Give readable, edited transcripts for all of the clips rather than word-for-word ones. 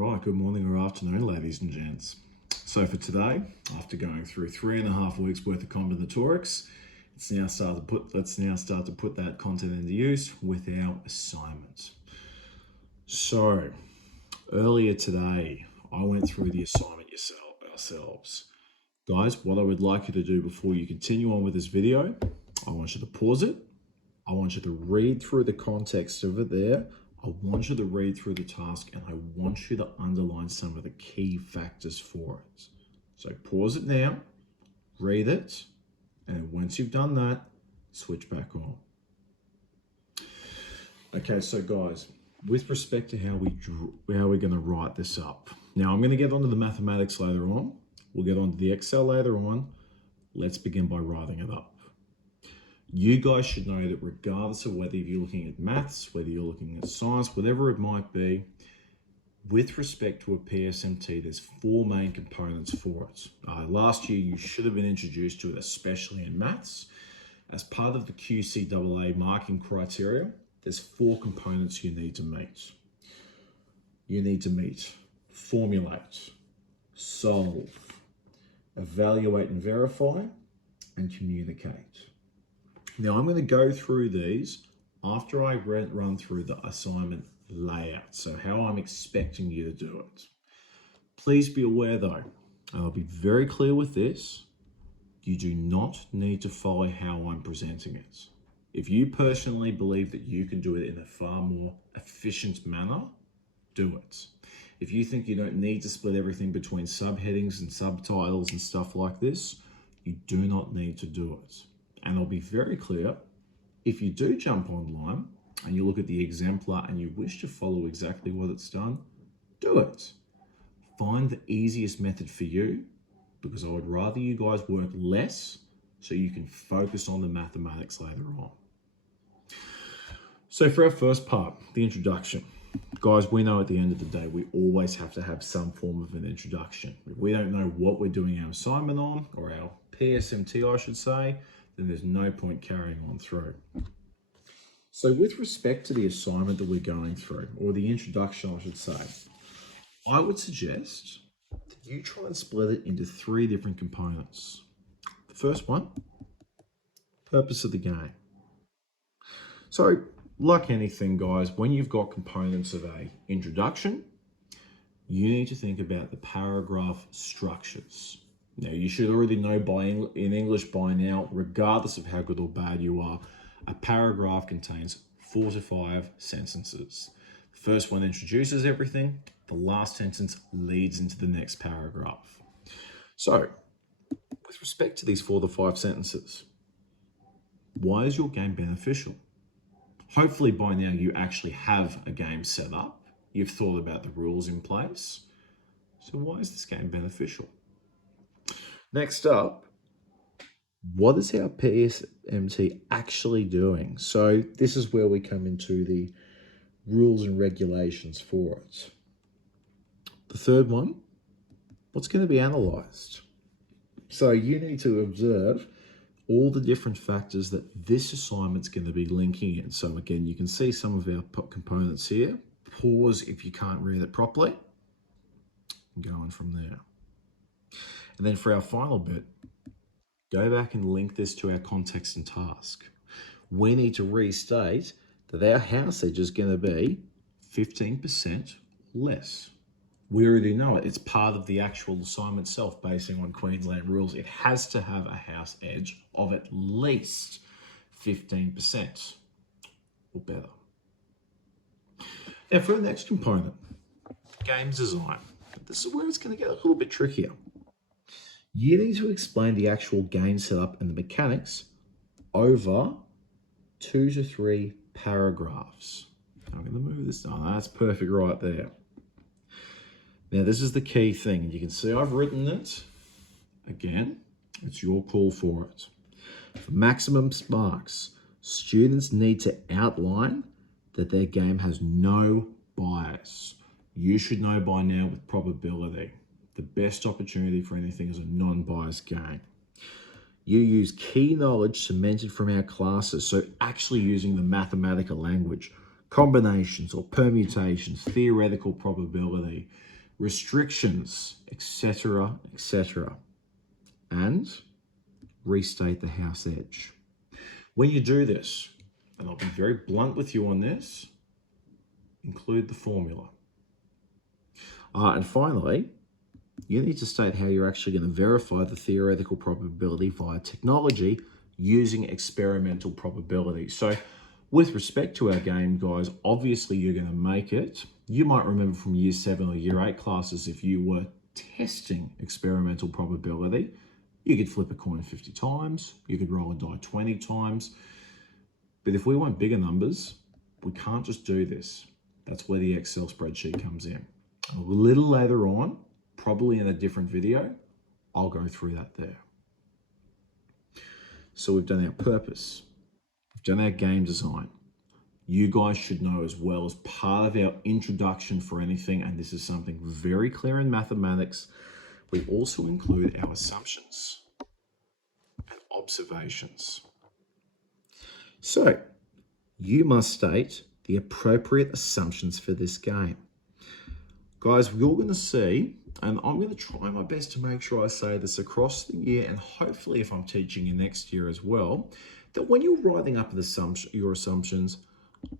right, good morning or afternoon, ladies and gents. So for today, after going through 3.5 weeks worth of Combinatorics, let's now start to put that content into use with our assignment. So earlier today, I went through the assignment ourselves. Guys, what I would like you to do before you continue on with this video, I want you to pause it. I want you to read through the context of it there. I want you to read through the task and I want you to underline some of the key factors for it. So pause it now, read it, and once you've done that, switch back on. Okay, so guys, with respect to how we're going to write this up. Now I'm going to get onto the mathematics later on. We'll get onto the Excel later on. Let's begin by writing it up. You guys should know that regardless of whether you're looking at maths, whether you're looking at science, whatever it might be, with respect to a PSMT, there's 4 main components for it. Last year, you should have been introduced to it, especially in maths. As part of the QCAA marking criteria, there's 4 components you need to meet. You need to meet formulate, solve, evaluate and verify, and communicate. Now I'm going to go through these after I run through the assignment layout, so how I'm expecting you to do it. Please be aware though, and I'll be very clear with this, you do not need to follow how I'm presenting it. If you personally believe that you can do it in a far more efficient manner, do it. If you think you don't need to split everything between subheadings and subtitles and stuff like this, you do not need to do it. And I'll be very clear, if you do jump online and you look at the exemplar and you wish to follow exactly what it's done, do it. Find the easiest method for you, because I would rather you guys work less so you can focus on the mathematics later on. So for our first part, the introduction. Guys, we know at the end of the day, we always have to have some form of an introduction. If we don't know what we're doing our assignment on, or our PSMT, I should say, then there's no point carrying on through. So with respect to the assignment that we're going through, or the introduction, I should say, I would suggest that you try and split it into 3 different components. The first one, purpose of the game. So like anything, guys, when you've got components of a introduction, you need to think about the paragraph structures. Now, you should already know in English by now, regardless of how good or bad you are, a paragraph contains 4 to 5 sentences. The first one introduces everything. The last sentence leads into the next paragraph. So, with respect to these 4 to 5 sentences, why is your game beneficial? Hopefully by now you actually have a game set up. You've thought about the rules in place. So why is this game beneficial? Next up, what is our PSMT actually doing? So this is where we come into the rules and regulations for it. The third one, what's going to be analysed? So you need to observe all the different factors that this assignment's going to be linking in. So again, you can see some of our components here. Pause if you can't read it properly. And go on from there. And then for our final bit, go back and link this to our context and task. We need to restate that our house edge is going to be 15% less. We already know it. It's part of the actual assignment itself, basing on Queensland rules. It has to have a house edge of at least 15% or better. Now for the next component, games design. This is where it's going to get a little bit trickier. You need to explain the actual game setup and the mechanics over 2 to 3 paragraphs. I'm going to move this down. That's perfect right there. Now, this is the key thing. And you can see I've written it. Again, it's your call for it. For maximum marks, students need to outline that their game has no bias. You should know by now with probability. The best opportunity for anything is a non-biased game. You use key knowledge cemented from our classes, so actually using the mathematical language. combinations or permutations, theoretical probability, restrictions, etc., etc., and restate the house edge. When you do this, and I'll be very blunt with you on this, include the formula. And finally, you need to state how you're actually going to verify the theoretical probability via technology using experimental probability. So with respect to our game, guys, obviously you're going to make it. You might remember from year 7 or year 8 classes, if you were testing experimental probability, you could flip a coin 50 times, you could roll a die 20 times. But if we want bigger numbers, we can't just do this. That's where the Excel spreadsheet comes in. A little later on, probably in a different video, I'll go through that there. So we've done our purpose. We've done our game design. You guys should know as well, as part of our introduction for anything, and this is something very clear in mathematics, we also include our assumptions and observations. So you must state the appropriate assumptions for this game. Guys, you're going to see, and I'm going to try my best to make sure I say this across the year, and hopefully if I'm teaching you next year as well, that when you're writing up your assumptions,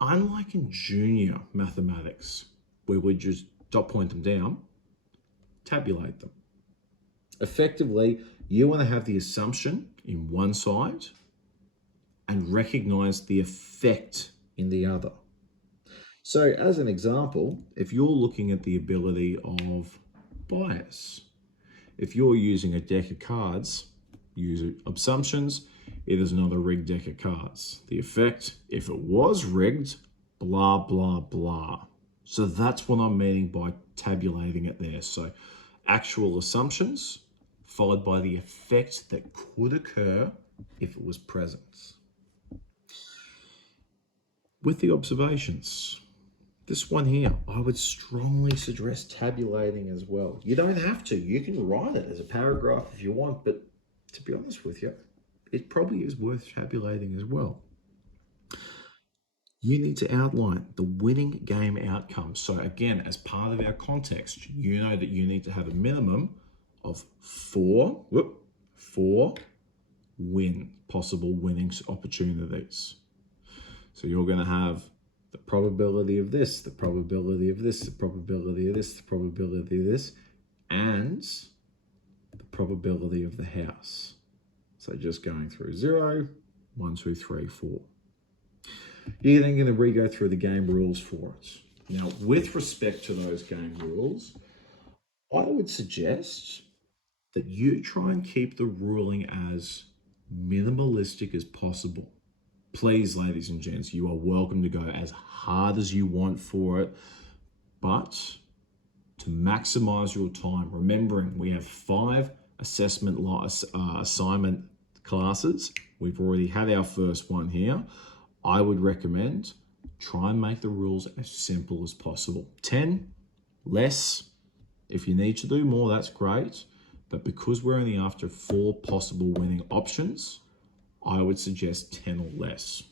unlike in junior mathematics, where we just dot point them down, tabulate them. Effectively, you want to have the assumption in one side and recognize the effect in the other. So as an example, if you're looking at the ability of bias, if you're using a deck of cards, use assumptions, it is not a rigged deck of cards. The effect, if it was rigged, blah, blah, blah. So that's what I'm meaning by tabulating it there. So actual assumptions followed by the effect that could occur if it was present. With the observations, this one here, I would strongly suggest tabulating as well. You don't have to. You can write it as a paragraph if you want, but to be honest with you, it probably is worth tabulating as well. You need to outline the winning game outcome. So again, as part of our context, you know that you need to have a minimum of four possible winning opportunities. So you're going to have the probability of this, the probability of this, the probability of this, the probability of this, and the probability of the house. So just going through 0, 1, 2, 3, 4. You're then going to re-go through the game rules for it. Now, with respect to those game rules, I would suggest that you try and keep the ruling as minimalistic as possible. Please, ladies and gents, you are welcome to go as hard as you want for it, but to maximize your time, remembering we have 5 assignment classes. We've already had our first one here. I would recommend try and make the rules as simple as possible. 10, less. If you need to do more, that's great. But because we're only after 4 possible winning options, I would suggest 10 or less.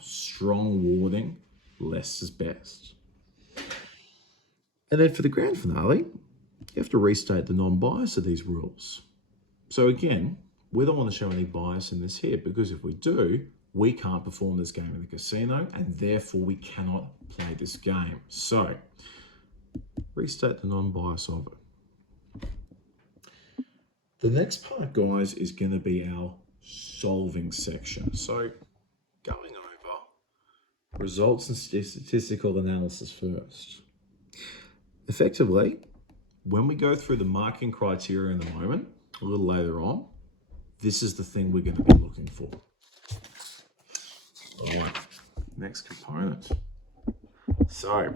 Strong warning, less is best. And then for the grand finale, you have to restate the non-bias of these rules. So again, we don't want to show any bias in this here, because if we do, we can't perform this game in the casino, and therefore we cannot play this game. So restate the non-bias of it. The next part, guys, is going to be our solving section. So going over results and statistical analysis first. Effectively, when we go through the marking criteria in a moment, a little later on, this is the thing we're going to be looking for. All right, next component. So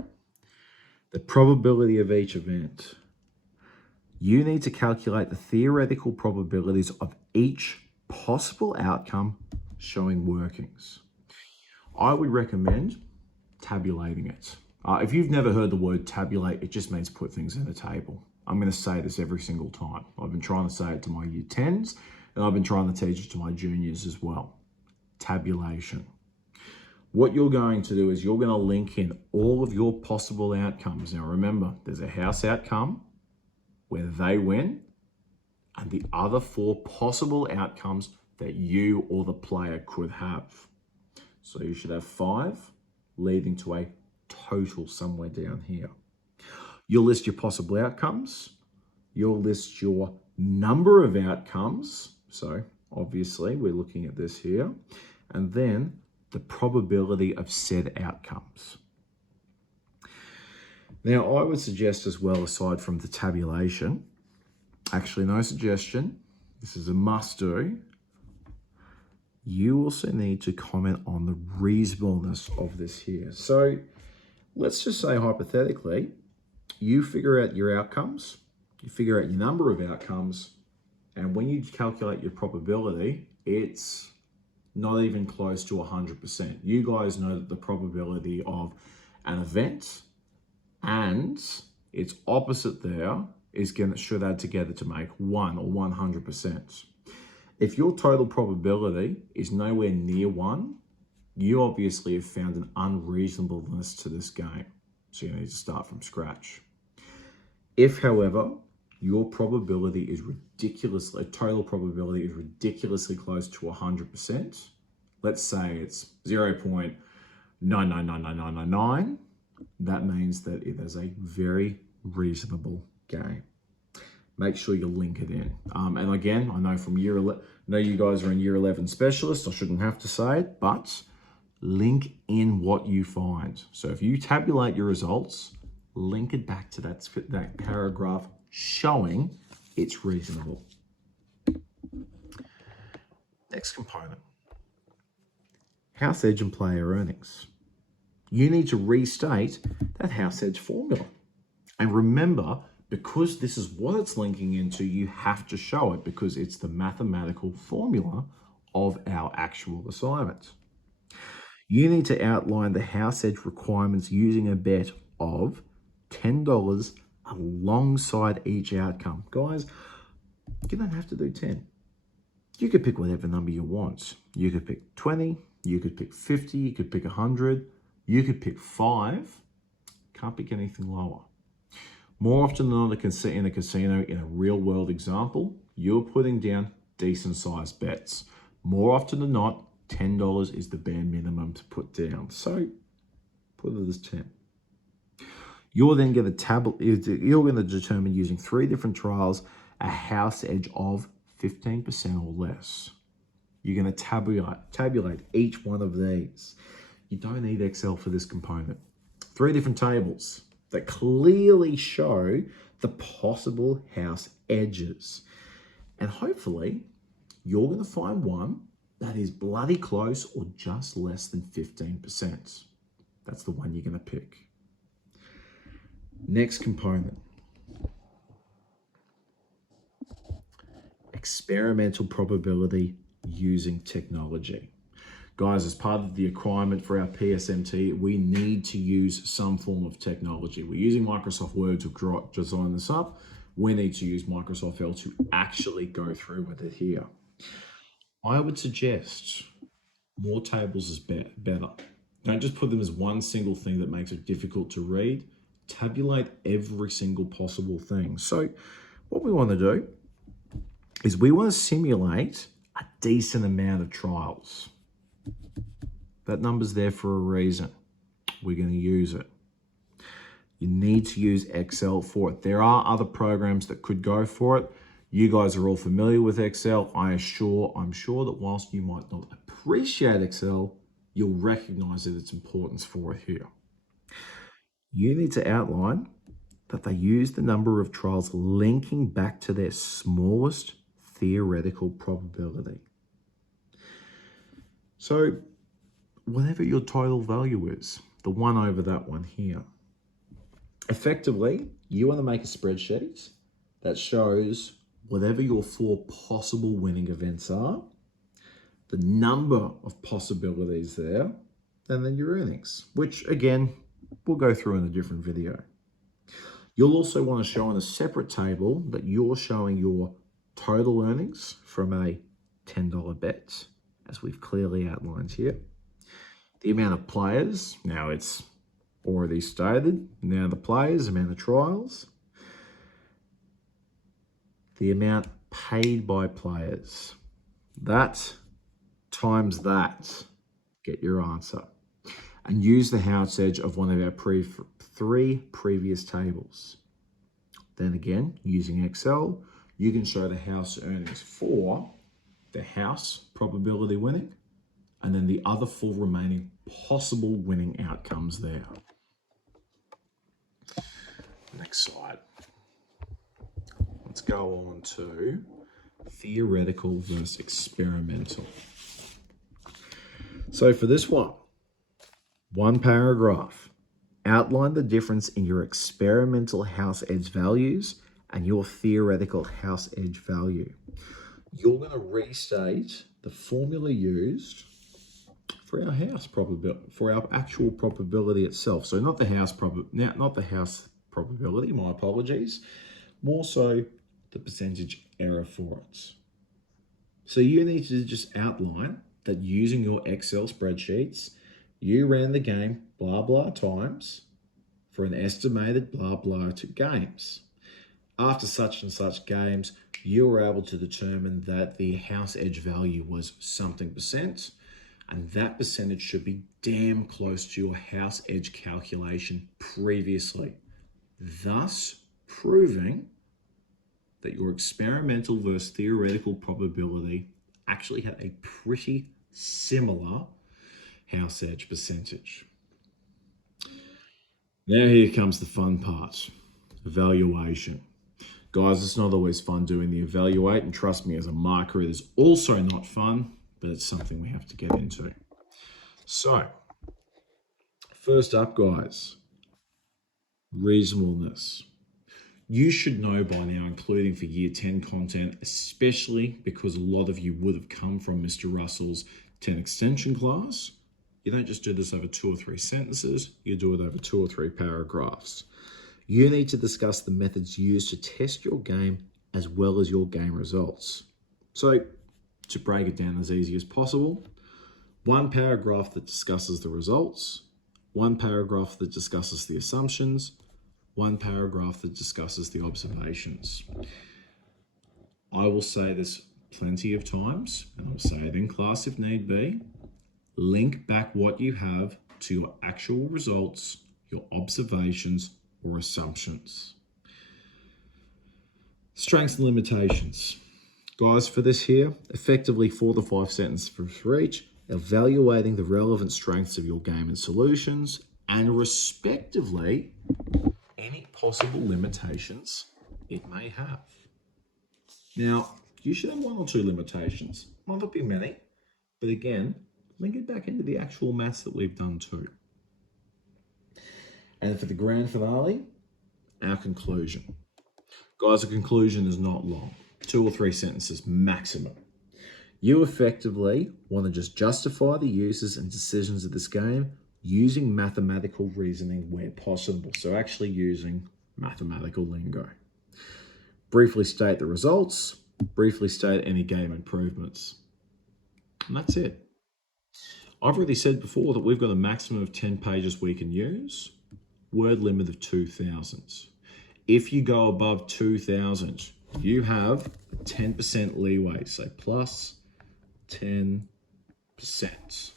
the probability of each event. You need to calculate the theoretical probabilities of each possible outcome showing workings. I would recommend tabulating it. If you've never heard the word tabulate, it just means put things in a table. I'm going to say this every single time. I've been trying to say it to my year 10s, and I've been trying to teach it to my juniors as well. Tabulation. What you're going to do is you're going to link in all of your possible outcomes. Now remember, there's a house outcome where they win and the other 4 possible outcomes that you or the player could have. So you should have 5 leading to a total somewhere down here. You'll list your possible outcomes. You'll list your number of outcomes. So obviously we're looking at this here. And then the probability of said outcomes. Now I would suggest as well, aside from the tabulation, actually no suggestion, this is a must do, you also need to comment on the reasonableness of this here. So let's just say hypothetically, you figure out your outcomes, you figure out your number of outcomes, and when you calculate your probability, it's not even close to 100%. You guys know that the probability of an event and its opposite there should add together to make 1 or 100%. If your total probability is nowhere near 1, you obviously have found an unreasonableness to this game. So you need to start from scratch. If, however, your probability is total probability is ridiculously close to 100%, let's say it's 0.999999, that means that it is a very reasonable game. Make sure you link it in. And again, I know from year 11, I know you guys are in year 11 specialists, I shouldn't have to say it, but link in what you find. So if you tabulate your results, link it back to that paragraph showing it's reasonable. Next component, house edge and player earnings. You need to restate that house edge formula. And remember, because this is what it's linking into, you have to show it because it's the mathematical formula of our actual assignment. You need to outline the house edge requirements using a bet of $10 alongside each outcome. Guys, you don't have to do 10. You could pick whatever number you want. You could pick 20, you could pick 50, you could pick 100, you could pick 5. Can't pick anything lower. More often than not in a casino, in a real world example, you're putting down decent sized bets. More often than not, $10 is the bare minimum to put down. So put it as 10. You're then going to determine using 3 different trials a house edge of 15% or less. You're going to tabulate each one of these. You don't need Excel for this component. 3 different tables that clearly show the possible house edges. And hopefully you're going to find one that is bloody close or just less than 15%. That's the one you're going to pick. Next component, experimental probability using technology. Guys, as part of the requirement for our PSMT, we need to use some form of technology. We're using Microsoft Word to design this up. We need to use Microsoft L to actually go through with it here. I would suggest more tables is better. Don't just put them as one single thing that makes it difficult to read. Tabulate every single possible thing. So what we want to do is we want to simulate a decent amount of trials. That number's there for a reason. We're going to use it. You need to use Excel for it. There are other programs that could go for it. You guys are all familiar with Excel. I'm sure that whilst you might not appreciate Excel, you'll recognize that its importance for it here. You need to outline that they use the number of trials linking back to their smallest theoretical probability. So whatever your total value is, the one over that one here, effectively, you want to make a spreadsheet that shows whatever your 4 possible winning events are, the number of possibilities there, and then your earnings, which again, we'll go through in a different video. You'll also want to show in a separate table that you're showing your total earnings from a $10 bet, as we've clearly outlined here. The amount of players, now it's already stated. Now the players, amount of trials. The amount paid by players. That times that. Get your answer. And use the house edge of one of our 3 previous tables. Then again, using Excel, you can show the house earnings for the house probability winning, and then the other 4 remaining possible winning outcomes there. Next slide. Let's go on to theoretical versus experimental. So for this one paragraph, outline the difference in your experimental house edge values and your theoretical house edge value. You're going to restate the formula used for our house probability, for our actual probability itself. So not the house probability, my apologies, more so the percentage error for it. So you need to just outline that using your Excel spreadsheets, you ran the game blah blah times for an estimated blah blah to games. After such and such games, you were able to determine that the house edge value was something percent, and that percentage should be damn close to your house edge calculation previously, thus proving that your experimental versus theoretical probability actually had a pretty similar house edge percentage. Now here comes the fun part, evaluation. Guys, it's not always fun doing the evaluate, and trust me, as a marker, it is also not fun, but it's something we have to get into. So, first up, guys, reasonableness. You should know by now, including for year 10 content, especially because a lot of you would have come from Mr. Russell's 10 extension class. You don't just do this over 2 or 3 sentences, you do it over 2 or 3 paragraphs. You need to discuss the methods used to test your game as well as your game results. So, to break it down as easy as possible, 1 paragraph that discusses the results, 1 paragraph that discusses the assumptions, 1 paragraph that discusses the observations. I will say this plenty of times, and I'll say it in class if need be. Link back what you have to your actual results, your observations, or assumptions. Strengths and limitations. Guys, for this here, effectively 4 to 5 sentences for each, evaluating the relevant strengths of your game and solutions, and respectively, any possible limitations it may have. Now, you should have 1 or 2 limitations. Might not be many, but again, link it back into the actual maths that we've done too. And for the grand finale, our conclusion. Guys, the conclusion is not long. 2 or 3 sentences maximum. You effectively want to just justify the uses and decisions of this game using mathematical reasoning where possible. So actually using mathematical lingo. Briefly state the results, briefly state any game improvements. And that's it. I've already said before that we've got a maximum of 10 pages we can use, word limit of 2,000. If you go above 2,000, you have 10% leeway, so plus 10%. 10%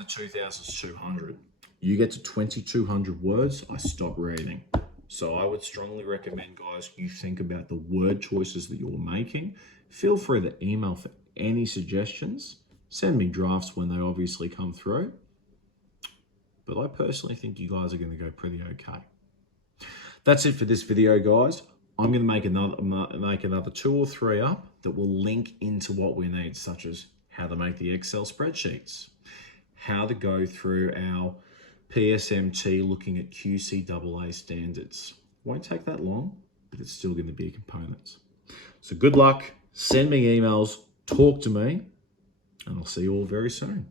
of 2,000 is 200. You get to 2,200 words, I stop reading. So I would strongly recommend, guys, you think about the word choices that you're making. Feel free to email for any suggestions. Send me drafts when they obviously come through. But I personally think you guys are going to go pretty okay. That's it for this video, guys. I'm going to make another 2 or 3 up that will link into what we need, such as how to make the Excel spreadsheets, how to go through our PSMT looking at QCAA standards. Won't take that long, but it's still going to be a component. So good luck, send me emails, talk to me, and I'll see you all very soon.